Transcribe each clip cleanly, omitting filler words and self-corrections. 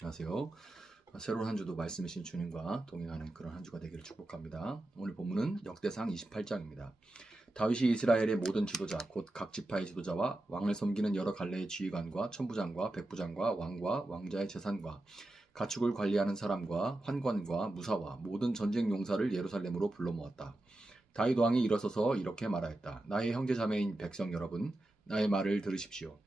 안녕하세요. 새로운 한 주도 말씀이신 주님과 동행하는 그런 한 주가 되기를 축복합니다. 오늘 본문은 역대상 28장입니다. 다윗이 이스라엘의 모든 지도자, 곧 각 지파의 지도자와 왕을 섬기는 여러 갈래의 지휘관과 천부장과 백부장과 왕과 왕자의 재산과 가축을 관리하는 사람과 환관과 무사와 모든 전쟁 용사를 예루살렘으로 불러 모았다. 다윗 왕이 일어서서 이렇게 말하였다. 나의 형제 자매인 백성 여러분, 나의 말을 들으십시오.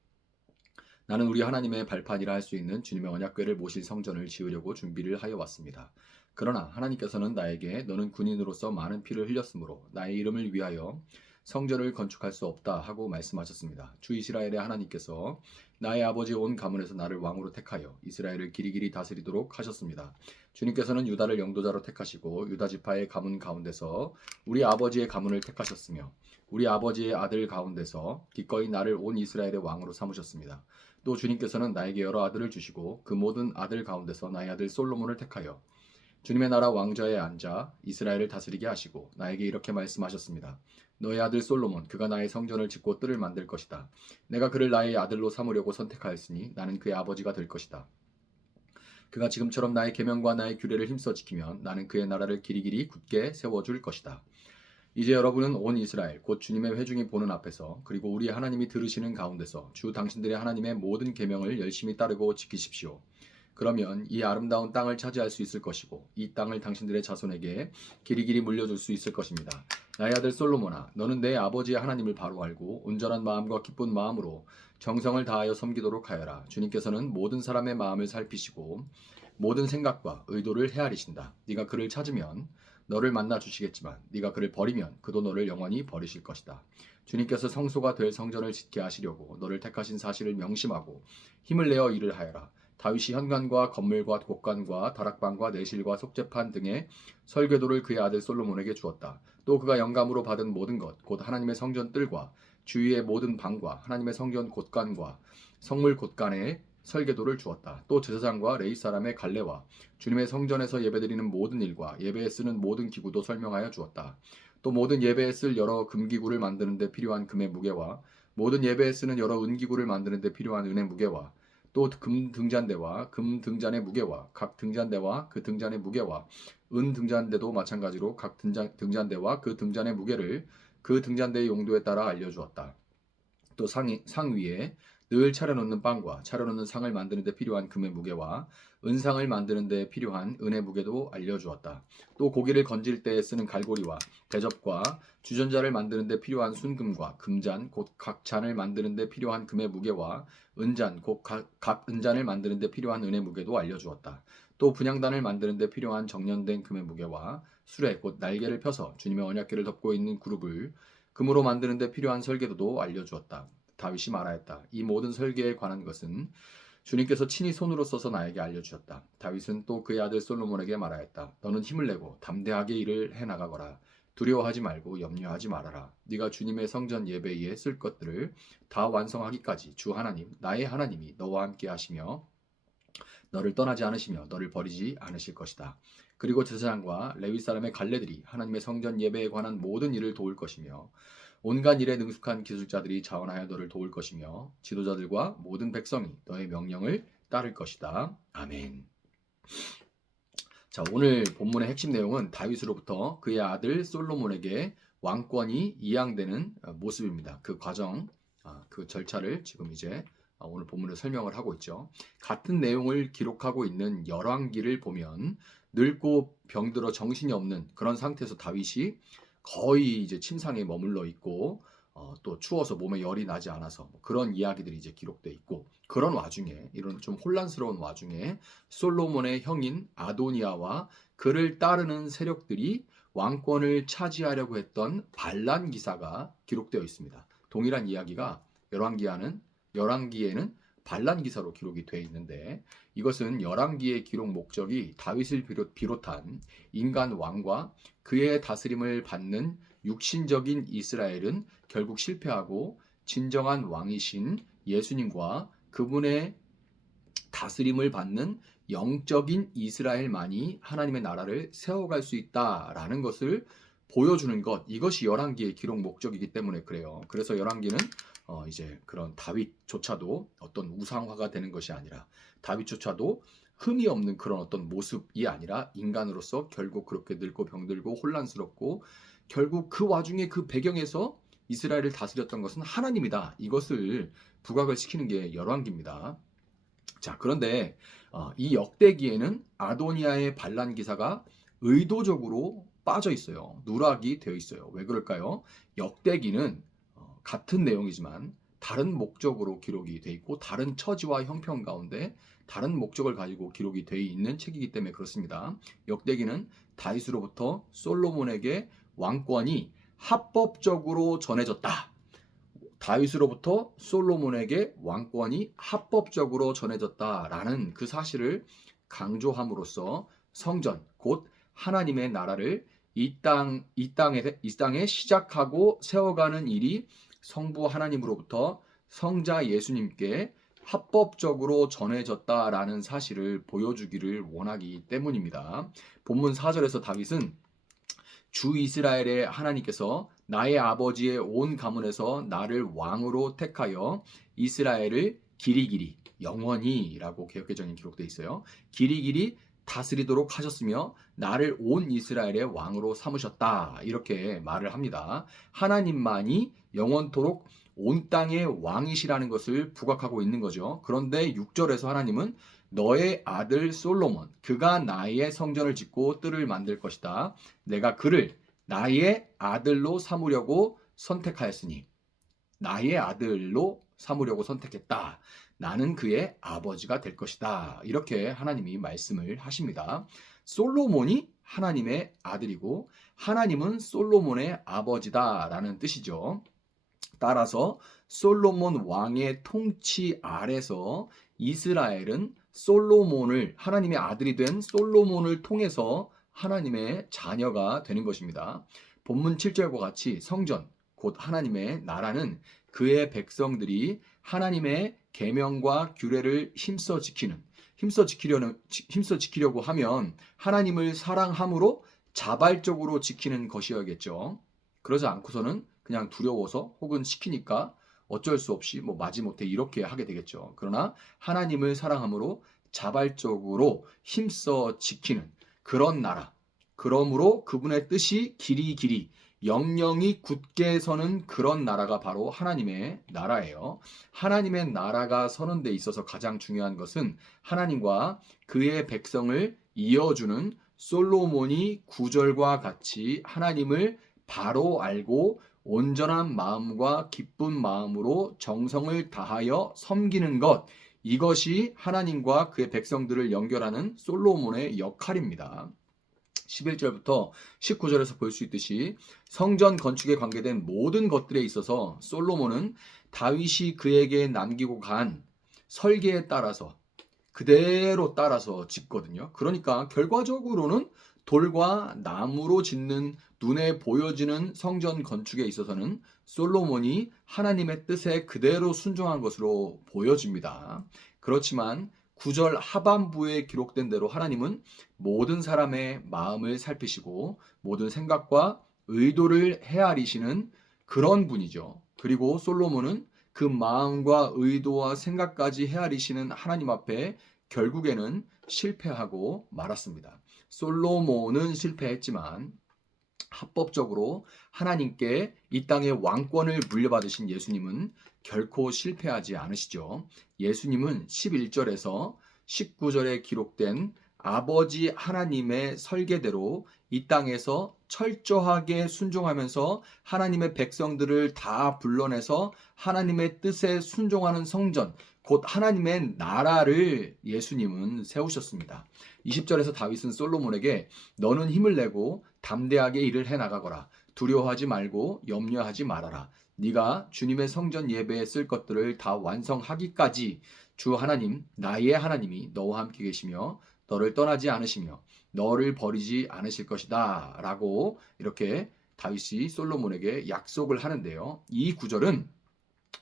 나는 우리 하나님의 발판이라 할 수 있는 주님의 언약궤를 모실 성전을 지으려고 준비를 하여 왔습니다. 그러나 하나님께서는 나에게 너는 군인으로서 많은 피를 흘렸으므로 나의 이름을 위하여 성전을 건축할 수 없다 하고 말씀하셨습니다. 주 이스라엘의 하나님께서 나의 아버지 온 가문에서 나를 왕으로 택하여 이스라엘을 길이길이 다스리도록 하셨습니다. 주님께서는 유다를 영도자로 택하시고 유다 지파의 가문 가운데서 우리 아버지의 가문을 택하셨으며 우리 아버지의 아들 가운데서 기꺼이 나를 온 이스라엘의 왕으로 삼으셨습니다. 또 주님께서는 나에게 여러 아들을 주시고 그 모든 아들 가운데서 나의 아들 솔로몬을 택하여 주님의 나라 왕좌에 앉아 이스라엘을 다스리게 하시고 나에게 이렇게 말씀하셨습니다. 너의 아들 솔로몬 그가 나의 성전을 짓고 뜰을 만들 것이다. 내가 그를 나의 아들로 삼으려고 선택하였으니 나는 그의 아버지가 될 것이다. 그가 지금처럼 나의 계명과 나의 규례를 힘써 지키면 나는 그의 나라를 길이길이 굳게 세워줄 것이다. 이제 여러분은 온 이스라엘 곧 주님의 회중이 보는 앞에서 그리고 우리 하나님이 들으시는 가운데서 주 당신들의 하나님의 모든 계명을 열심히 따르고 지키십시오. 그러면 이 아름다운 땅을 차지할 수 있을 것이고 이 땅을 당신들의 자손에게 길이길이 물려줄 수 있을 것입니다. 나의 아들 솔로몬아, 너는 내 아버지의 하나님을 바로 알고 온전한 마음과 기쁜 마음으로 정성을 다하여 섬기도록 하여라. 주님께서는 모든 사람의 마음을 살피시고 모든 생각과 의도를 헤아리신다. 네가 그를 찾으면 너를 만나 주시겠지만 네가 그를 버리면 그도 너를 영원히 버리실 것이다. 주님께서 성소가 될 성전을 짓게 하시려고 너를 택하신 사실을 명심하고 힘을 내어 일을 하여라. 다윗이 현관과 건물과 곳간과 다락방과 내실과 속죄판 등의 설계도를 그의 아들 솔로몬에게 주었다. 또 그가 영감으로 받은 모든 것, 곧 하나님의 성전 뜰과 주위의 모든 방과 하나님의 성전 곳간과 성물 곳간에 설계도를 주었다. 또 제사장과 레위 사람의 갈례와 주님의 성전에서 예배드리는 모든 일과 예배에 쓰는 모든 기구도 설명하여 주었다. 또 모든 예배에 쓸 여러 금기구를 만드는 데 필요한 금의 무게와 모든 예배에 쓰는 여러 은기구를 만드는 데 필요한 은의 무게와 또 금 등잔대와 금 등잔의 무게와 각 등잔대와 그 등잔의 무게와 은 등잔대도 마찬가지로 각 등잔대와 그 등잔의 무게를 그 등잔대의 용도에 따라 알려주었다. 또 상 위에 늘 차려놓는 빵과 차려놓는 상을 만드는 데 필요한 금의 무게와 은상을 만드는 데 필요한 은의 무게도 알려주었다. 또 고기를 건질 때 쓰는 갈고리와 대접과 주전자를 만드는 데 필요한 순금과 금잔 곧 각 잔을 만드는 데 필요한 금의 무게와 은잔 곧 각 은잔을 만드는 데 필요한 은의 무게도 알려주었다. 또 분향단을 만드는 데 필요한 정련된 금의 무게와 수레 곧 날개를 펴서 주님의 언약궤를 덮고 있는 그룹을 금으로 만드는 데 필요한 설계도도 알려주었다. 다윗이 말하였다. 이 모든 설계에 관한 것은 주님께서 친히 손으로 써서 나에게 알려주셨다. 다윗은 또 그의 아들 솔로몬에게 말하였다. 너는 힘을 내고 담대하게 일을 해나가거라. 두려워하지 말고 염려하지 말아라. 네가 주님의 성전 예배에 쓸 것들을 다 완성하기까지 주 하나님, 나의 하나님이 너와 함께 하시며 너를 떠나지 않으시며 너를 버리지 않으실 것이다. 그리고 제사장과 레위 사람의 갈례들이 하나님의 성전 예배에 관한 모든 일을 도울 것이며 온갖 일에 능숙한 기술자들이 자원하여 너를 도울 것이며 지도자들과 모든 백성이 너의 명령을 따를 것이다. 아멘. 자, 오늘 본문의 핵심 내용은 다윗으로부터 그의 아들 솔로몬에게 왕권이 이양되는 모습입니다. 그 과정, 그 절차를 지금 이제 오늘 본문에 설명을 하고 있죠. 같은 내용을 기록하고 있는 열왕기를 보면 늙고 병들어 정신이 없는 그런 상태에서 다윗이 거의 이제 침상에 머물러 있고 또 추워서 몸에 열이 나지 않아서 그런 이야기들이 이제 기록돼 있고 그런 와중에 이런 좀 혼란스러운 와중에 솔로몬의 형인 아도니아와 그를 따르는 세력들이 왕권을 차지하려고 했던 반란 기사가 기록되어 있습니다. 동일한 이야기가 열왕기에는 반란 기사로 기록이 되어 있는데 이것은 열왕기의 기록 목적이 다윗을 비롯한 인간 왕과 그의 다스림을 받는 육신적인 이스라엘은 결국 실패하고 진정한 왕이신 예수님과 그분의 다스림을 받는 영적인 이스라엘만이 하나님의 나라를 세워갈 수 있다라는 것을 보여주는 것, 이것이 열왕기의 기록 목적이기 때문에 그래요. 그래서 열왕기는 이제 그런 다윗조차도 어떤 우상화가 되는 것이 아니라 다윗조차도 흠이 없는 그런 어떤 모습이 아니라 인간으로서 결국 그렇게 늙고 병들고 혼란스럽고 결국 그 와중에 그 배경에서 이스라엘을 다스렸던 것은 하나님이다. 이것을 부각을 시키는 게 열왕기입니다. 자, 그런데 이 역대기에는 아도니아의 반란 기사가 의도적으로 빠져 있어요. 누락이 되어 있어요. 왜 그럴까요? 역대기는 같은 내용이지만 다른 목적으로 기록이 돼 있고 다른 처지와 형편 가운데 다른 목적을 가지고 기록이 돼 있는 책이기 때문에 그렇습니다. 역대기는 다윗으로부터 솔로몬에게 왕권이 합법적으로 전해졌다. 다윗으로부터 솔로몬에게 왕권이 합법적으로 전해졌다라는 그 사실을 강조함으로써 성전, 곧 하나님의 나라를 이 땅에 시작하고 세워가는 일이 성부 하나님으로부터 성자 예수님께 합법적으로 전해졌다라는 사실을 보여주기를 원하기 때문입니다. 본문 4절에서 다윗은 주 이스라엘의 하나님께서 나의 아버지의 온 가문에서 나를 왕으로 택하여 이스라엘을 길이길이 영원히라고 개역개정에 기록되어 있어요. 길이길이 다스리도록 하셨으며 나를 온 이스라엘의 왕으로 삼으셨다. 이렇게 말을 합니다. 하나님만이 영원토록 온 땅의 왕이시라는 것을 부각하고 있는 거죠. 그런데 6절에서 하나님은 너의 아들 솔로몬 그가 나의 성전을 짓고 뜰을 만들 것이다. 내가 그를 나의 아들로 삼으려고 선택하였으니 나의 아들로 삼으려고 선택했다. 나는 그의 아버지가 될 것이다. 이렇게 하나님이 말씀을 하십니다. 솔로몬이 하나님의 아들이고 하나님은 솔로몬의 아버지다라는 뜻이죠. 따라서 솔로몬 왕의 통치 아래서 이스라엘은 솔로몬을 하나님의 아들이 된 솔로몬을 통해서 하나님의 자녀가 되는 것입니다. 본문 7절과 같이 성전 곧 하나님의 나라는 그의 백성들이 하나님의 계명과 규례를 힘써 지키려고 하면 하나님을 사랑함으로 자발적으로 지키는 것이어야겠죠. 그러지 않고서는 그냥 두려워서 혹은 시키니까 어쩔 수 없이 마지못해 이렇게 하게 되겠죠. 그러나 하나님을 사랑함으로 자발적으로 힘써 지키는 그런 나라. 그러므로 그분의 뜻이 길이 영영이 굳게 서는 그런 나라가 바로 하나님의 나라예요. 하나님의 나라가 서는 데 있어서 가장 중요한 것은 하나님과 그의 백성을 이어주는 솔로몬이 9절과 같이 하나님을 바로 알고 온전한 마음과 기쁜 마음으로 정성을 다하여 섬기는 것, 이것이 하나님과 그의 백성들을 연결하는 솔로몬의 역할입니다. 11절부터 19절에서 볼 수 있듯이 성전 건축에 관계된 모든 것들에 있어서 솔로몬은 다윗이 그에게 남기고 간 설계에 따라서 그대로 따라서 짓거든요. 그러니까 결과적으로는 돌과 나무로 짓는 눈에 보여지는 성전 건축에 있어서는 솔로몬이 하나님의 뜻에 그대로 순종한 것으로 보여집니다. 그렇지만 9절 하반부에 기록된 대로 하나님은 모든 사람의 마음을 살피시고 모든 생각과 의도를 헤아리시는 그런 분이죠. 그리고 솔로몬은 그 마음과 의도와 생각까지 헤아리시는 하나님 앞에 결국에는 실패하고 말았습니다. 솔로몬은 실패했지만 합법적으로 하나님께 이 땅의 왕권을 물려받으신 예수님은 결코 실패하지 않으시죠. 예수님은 11절에서 19절에 기록된 아버지 하나님의 설계대로 이 땅에서 철저하게 순종하면서 하나님의 백성들을 다 불러내서 하나님의 뜻에 순종하는 성전, 곧 하나님의 나라를 예수님은 세우셨습니다. 20절에서 다윗은 솔로몬에게 너는 힘을 내고 담대하게 일을 해나가거라. 두려워하지 말고 염려하지 말아라. 네가 주님의 성전 예배에 쓸 것들을 다 완성하기까지 주 하나님, 나의 하나님이 너와 함께 계시며 너를 떠나지 않으시며 너를 버리지 않으실 것이다. 라고 이렇게 다윗이 솔로몬에게 약속을 하는데요. 이 구절은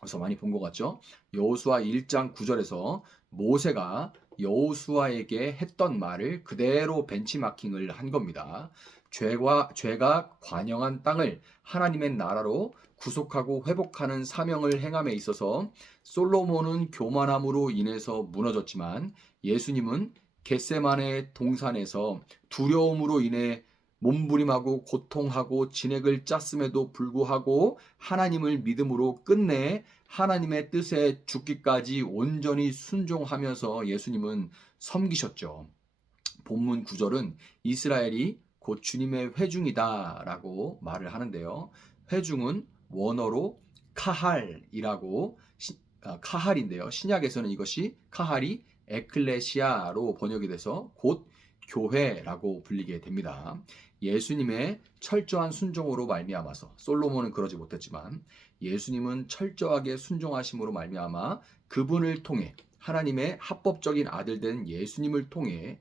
어서 많이 본 것 같죠? 여호수아 1장 9절에서 모세가 여호수아에게 했던 말을 그대로 벤치마킹을 한 겁니다. 죄가 관영한 땅을 하나님의 나라로 구속하고 회복하는 사명을 행함에 있어서 솔로몬은 교만함으로 인해서 무너졌지만 예수님은 겟세마네 동산에서 두려움으로 인해 몸부림하고 고통하고 진액을 짰음에도 불구하고 하나님을 믿음으로 끝내 하나님의 뜻에 죽기까지 온전히 순종하면서 예수님은 섬기셨죠. 본문 9절은 이스라엘이 곧 주님의 회중이다라고 말을 하는데요. 회중은 원어로 카할이라고 카할인데요. 신약에서는 이것이 카할이 에클레시아로 번역이 돼서 곧 교회라고 불리게 됩니다. 예수님의 철저한 순종으로 말미암아서 솔로몬은 그러지 못했지만 예수님은 철저하게 순종하심으로 말미암아 그분을 통해 하나님의 합법적인 아들 된 예수님을 통해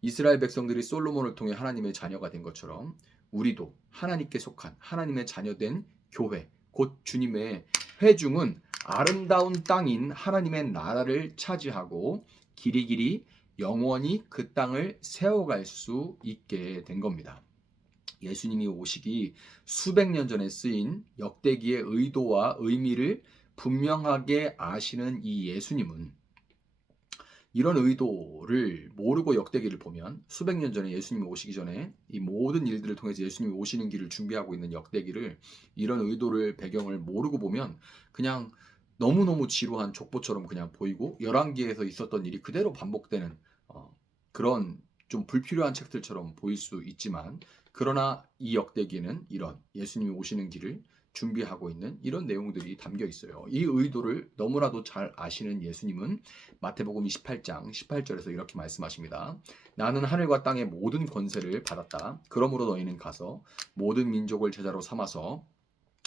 이스라엘 백성들이 솔로몬을 통해 하나님의 자녀가 된 것처럼 우리도 하나님께 속한 하나님의 자녀된 교회, 곧 주님의 회중은 아름다운 땅인 하나님의 나라를 차지하고 길이길이 영원히 그 땅을 세워갈 수 있게 된 겁니다. 예수님이 오시기 수백 년 전에 쓰인 역대기의 의도와 의미를 분명하게 아시는 이 예수님은 이런 의도를 모르고 역대기를 보면 수백 년 전에 예수님이 오시기 전에 이 모든 일들을 통해서 예수님이 오시는 길을 준비하고 있는 역대기를 이런 의도를 배경을 모르고 보면 그냥 너무너무 지루한 족보처럼 그냥 보이고 열왕기에서 있었던 일이 그대로 반복되는 그런 좀 불필요한 책들처럼 보일 수 있지만 그러나 이 역대기에는 이런 예수님이 오시는 길을 준비하고 있는 이런 내용들이 담겨 있어요. 이 의도를 너무나도 잘 아시는 예수님은 마태복음 28장 18절에서 이렇게 말씀하십니다. 나는 하늘과 땅의 모든 권세를 받았다. 그러므로 너희는 가서 모든 민족을 제자로 삼아서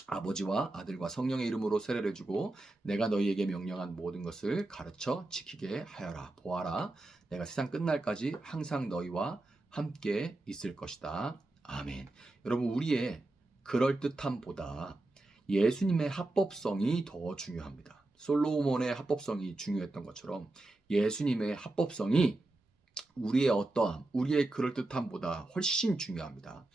아버지와 아들과 성령의 이름으로 세례를 주고 내가 너희에게 명령한 모든 것을 가르쳐 지키게 하여라. 보아라. 내가 세상 끝날까지 항상 너희와 함께 있을 것이다. 아멘. 여러분, 우리의 그럴듯함보다 예수님의 합법성이 더 중요합니다. 솔로몬의 합법성이 중요했던 것처럼 예수님의 합법성이 우리의 어떠함, 우리의 그럴듯함보다 훨씬 중요합니다.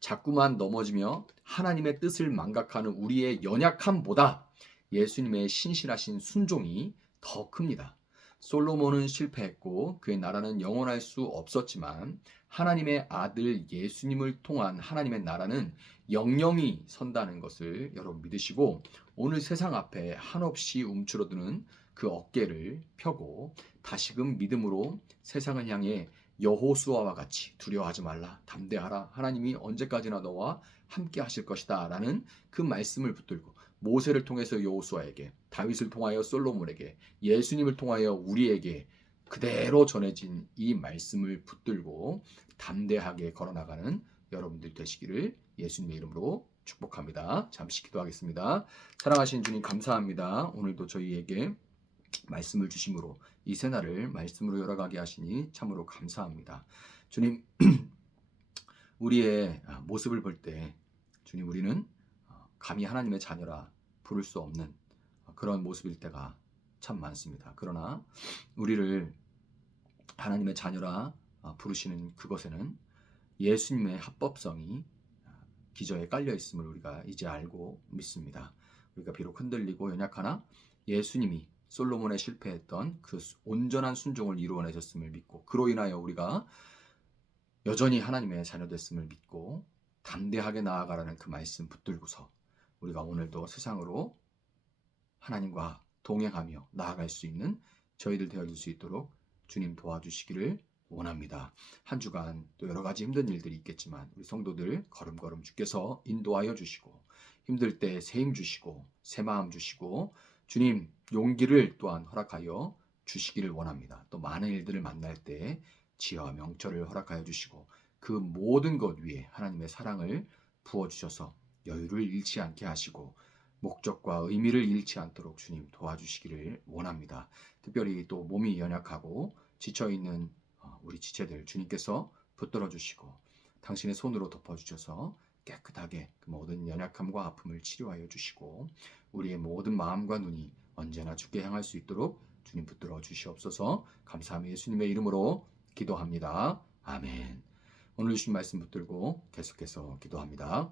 자꾸만 넘어지며 하나님의 뜻을 망각하는 우리의 연약함보다 예수님의 신실하신 순종이 더 큽니다. 솔로몬은 실패했고 그의 나라는 영원할 수 없었지만 하나님의 아들 예수님을 통한 하나님의 나라는 영영이 선다는 것을 여러분 믿으시고 오늘 세상 앞에 한없이 움츠러드는 그 어깨를 펴고 다시금 믿음으로 세상을 향해 여호수아와 같이 두려워하지 말라, 담대하라, 하나님이 언제까지나 너와 함께 하실 것이다 라는 그 말씀을 붙들고 모세를 통해서 여호수아에게, 다윗을 통하여 솔로몬에게, 예수님을 통하여 우리에게 그대로 전해진 이 말씀을 붙들고 담대하게 걸어나가는 여러분들 되시기를 예수님의 이름으로 축복합니다. 잠시 기도하겠습니다. 사랑하신 주님 감사합니다. 오늘도 저희에게 말씀을 주심으로 이 새날을 말씀으로 열어가게 하시니 참으로 감사합니다. 주님, 우리의 모습을 볼 때 주님, 우리는 감히 하나님의 자녀라 부를 수 없는 그런 모습일 때가 참 많습니다. 그러나 우리를 하나님의 자녀라 부르시는 그것에는 예수님의 합법성이 기저에 깔려 있음을 우리가 이제 알고 믿습니다. 우리가 비록 흔들리고 연약하나 예수님이 솔로몬의 실패했던 그 온전한 순종을 이루어내셨음을 믿고 그로 인하여 우리가 여전히 하나님의 자녀 됐음을 믿고 담대하게 나아가라는 그 말씀 붙들고서 우리가 오늘도 세상으로 하나님과 동행하며 나아갈 수 있는 저희들 되어줄 수 있도록 주님 도와주시기를 원합니다. 한 주간 또 여러 가지 힘든 일들이 있겠지만 우리 성도들 걸음걸음 주께서 인도하여 주시고 힘들 때 새 힘 주시고 새 마음 주시고 주님 용기를 또한 허락하여 주시기를 원합니다. 또 많은 일들을 만날 때 지혜와 명철을 허락하여 주시고 그 모든 것 위에 하나님의 사랑을 부어주셔서 여유를 잃지 않게 하시고 목적과 의미를 잃지 않도록 주님 도와주시기를 원합니다. 특별히 또 몸이 연약하고 지쳐있는 우리 지체들 주님께서 붙들어 주시고 당신의 손으로 덮어주셔서 깨끗하게 그 모든 연약함과 아픔을 치료하여 주시고 우리의 모든 마음과 눈이 언제나 주께 향할 수 있도록 주님 붙들어 주시옵소서. 감사하며 예수님의 이름으로 기도합니다. 아멘. 오늘 주신 말씀 붙들고 계속해서 기도합니다.